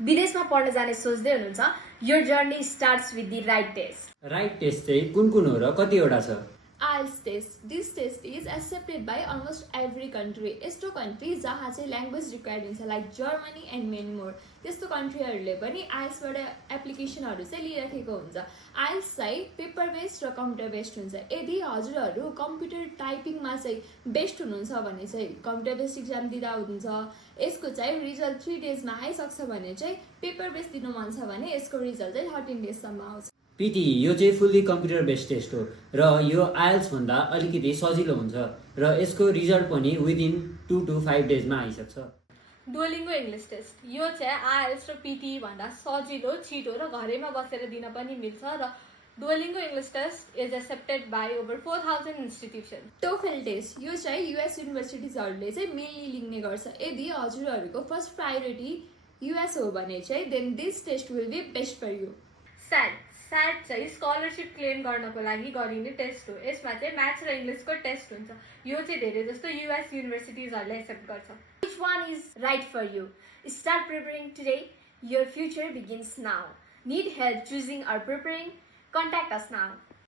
विदेशमा पढ्न जाने सोच्दै हुनुहुन्छ your journey starts with the right test. Right test चाहिँ कुन हो र कतिवटा छ? IELTS test. This test is accepted by almost every country. यस्तो कन्ट्री जहाँ चाहिँ ल्याङ्ग्वेज रिक्वायर्ड हुन्छ like Germany and many more. त्यस्तो कन्ट्रीहरूले पनि आइएल्सबाट एप्लिकेसनहरू चाहिँ लिइराखेको हुन्छ। आइएल्स चाहिँ पेपर बेस्ड र कम्प्युटर बेस्ड हुन्छ। यदि हजुरहरू कम्प्युटर टाइपिङमा चाहिँ बेस्ट हुनुहुन्छ भने चाहिँ कम्प्युटर बेस्ड इक्जाम दिँदा हुन्छ। यसको चाहिँ रिजल्ट 3 डेजमा आइसक्छ भने चाहिँ पेपर बेस्ड दिनु मन छ भने यसको रिजल्ट चाहिँ 13 डेजसम्म आउँछ। पिटी यो चाहिँ फुल्ली कम्प्युटर बेस्ड टेस्ट हो र यो आइएल्स भन्दा अलिकति सजिलो हुन्छ र यसको रिजल्ट पनि विदिन 2 to 5 डेजमा आइसक्छ। डुओलिङ्गो इङ्ग्लिस टेस्ट यो चाहिँ आइएल्स र पिटी भन्दा सजिलो, छिटो र घरैमा बसेर दिन पनि मिल्छ र Duolingo English test is accepted by over 4000 institution. TOEFL test यो चाहिँ युएस युनिभर्सिटिजहरूले चाहिँ मेनली लिने गर्छ। यदि हजुरहरूको फर्स्ट प्रायोरिटी युएस हो भने चाहिँ then this test will be best for you. SAT चाहिँ स्कलरसिप क्लेम गर्नको लागि गरिने टेस्ट हो। यसमा चाहिँ म्याथ्स र इङ्ग्लिसको टेस्ट हुन्छ। यो चाहिँ धेरै जस्तो युएस युनिभर्सिटिजहरूले एक्सेप्ट गर्छ। Which one is right for you? Start preparing today. Your future begins now. Need help choosing or preparing? Contact us now.